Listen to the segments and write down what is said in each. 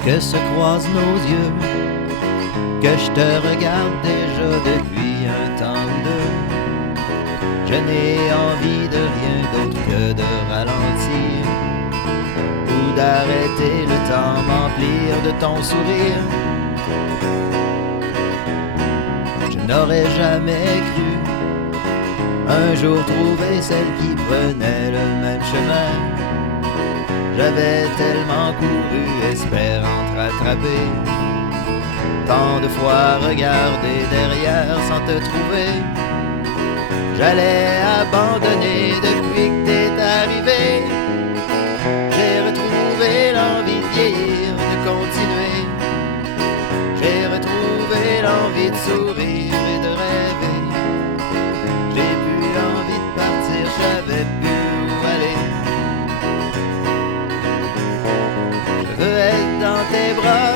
lorsque se croisent nos yeux, que je te regarde déjà depuis un temps ou deux. Je n'ai envie de rien d'autre que de ralentir ou d'arrêter le temps, m'emplir de ton sourire. Je n'aurais jamais cru un jour trouver celle qui prenait le même chemin. J'avais tellement couru, espérant te rattraper, tant de fois regardé derrière sans te trouver. J'allais abandonner depuis que t'es arrivé. J'ai retrouvé l'envie de vieillir, de continuer. J'ai retrouvé l'envie de sourire et de rêver. J'ai plus envie de partir, je savais plus où aller. Je veux être dans tes bras,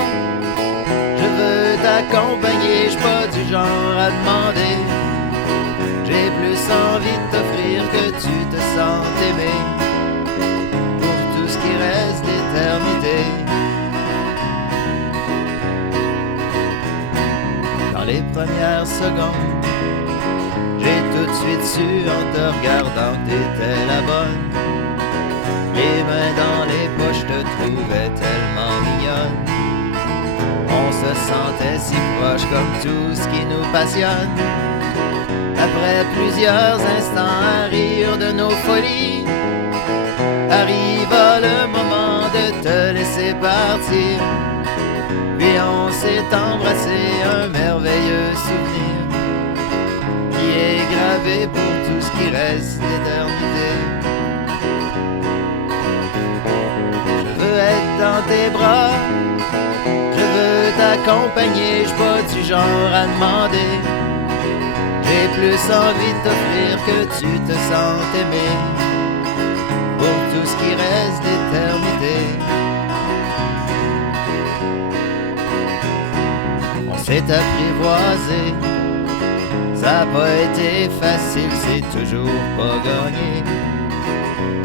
je veux t'accompagner, je suis pas du genre à demander. J'ai plus envie de t'offrir que tu te sentes aimé pour tout ce qui reste d'éternité. Dans les premières secondes, j'ai tout de suite su en te regardant que t'étais la bonne. Les mains dans les poches, je te trouvais tellement mignonne. On se sentait si proche comme tout ce qui nous passionne. Après plusieurs instants à rire de nos folies, arriva le moment de te laisser partir. Puis on s'est embrassé, un merveilleux souvenir qui est gravé pour tout ce qui reste d'éternité. Je veux être dans tes bras, je veux t'accompagner, je suis pas du genre à demander. J'ai plus envie de t'offrir que tu te sentes aimé pour tout ce qui reste d'éternité. On s'est apprivoisé, ça a pas été facile, c'est toujours pas gagné.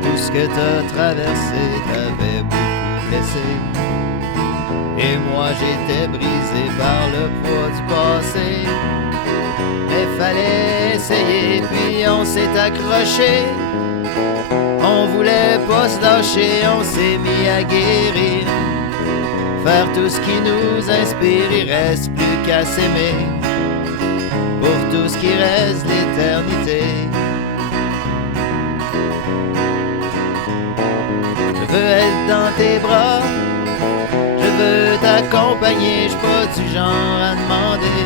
Tout ce que t'as traversé t'avait beaucoup blessé. Et moi j'étais brisé par le poids du passé. Mais fallait essayer, puis on s'est accroché. On voulait pas se lâcher, on s'est mis à guérir. Faire tout ce qui nous inspire, il reste plus qu'à s'aimer pour tout ce qui reste d'éternité. Je veux être dans tes bras, je veux t'accompagner, je suis pas du genre à demander.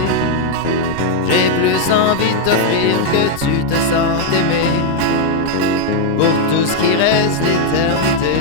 J'ai plus envie de t'offrir que tu te sentes aimé pour tout ce qui reste d'éternité.